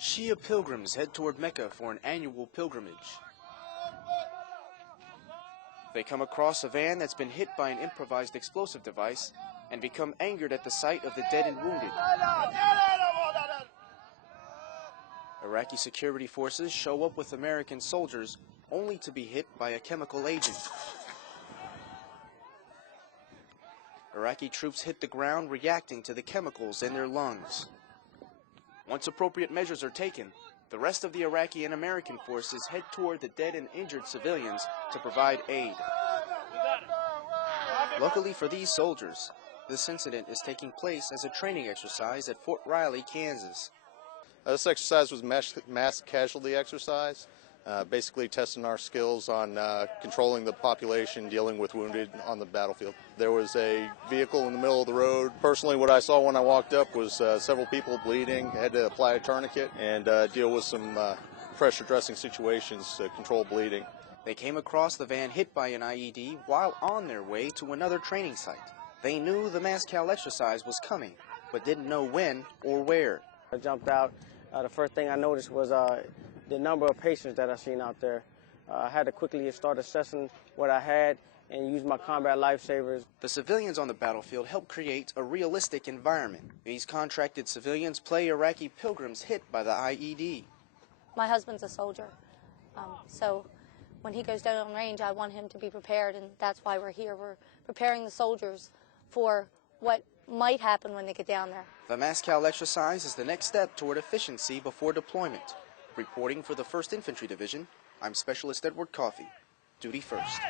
Shia pilgrims head toward Mecca for an annual pilgrimage. They come across a van that's been hit by an improvised explosive device and become angered at the sight of the dead and wounded. Iraqi security forces show up with American soldiers only to be hit by a chemical agent. Iraqi troops hit the ground reacting to the chemicals in their lungs. Once appropriate measures are taken, the rest of the Iraqi and American forces head toward the dead and injured civilians to provide aid. Luckily for these soldiers, this incident is taking place as a training exercise at Fort Riley, Kansas. This exercise was mass casualty exercise, basically testing our skills on controlling the population, dealing with wounded on the battlefield. There was a vehicle in the middle of the road. Personally, what I saw when I walked up was several people bleeding. I had to apply a tourniquet and deal with some pressure dressing situations to control bleeding. They came across the van hit by an IED while on their way to another training site. They knew the mass cal exercise was coming, but didn't know when or where. I jumped out. The first thing I noticed was the number of patients that I seen out there. I had to quickly start assessing what I had and use my combat lifesavers. The civilians on the battlefield help create a realistic environment. These contracted civilians play Iraqi pilgrims hit by the IED. My husband's a soldier, so when he goes down on range, I want him to be prepared, and that's why we're here. We're preparing the soldiers for what might happen when they get down there. The mass cal exercise is the next step toward efficiency before deployment. Reporting for the 1st Infantry Division, I'm Specialist Edward Coffey. Duty first.